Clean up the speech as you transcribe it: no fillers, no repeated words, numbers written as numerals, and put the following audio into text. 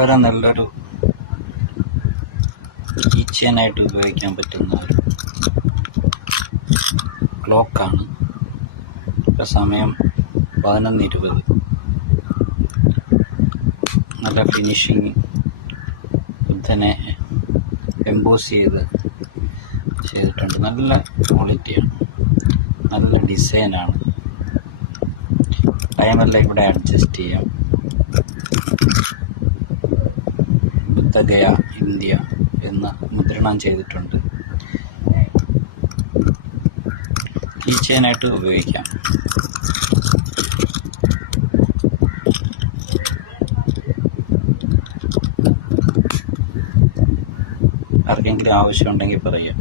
വളരെ നല്ലൊരു കീ ചെയിനായിട്ട് ഉപയോഗിക്കാൻ പറ്റുന്ന ഒരു ക്ലോക്കാണ്. ഇപ്പോൾ സമയം 11:20. നല്ല ഫിനിഷിങ്, ബുദ്ധനെ എംബോസ് ചെയ്തിട്ടുണ്ട്. നല്ല ക്വാളിറ്റിയാണ്, നല്ല ഡിസൈനാണ്. ടൈമെല്ലാം ഇവിടെ അഡ്ജസ്റ്റ് ചെയ്യാം. ബുദ്ധഗയ ഇന്ത്യ എന്ന് മുദ്രണം ചെയ്തിട്ടുണ്ട്. കീ ചെയിനായിട്ട് ഉപയോഗിക്കാം. ആർക്കെങ്കിലും ആവശ്യമുണ്ടെങ്കിൽ പറയാം.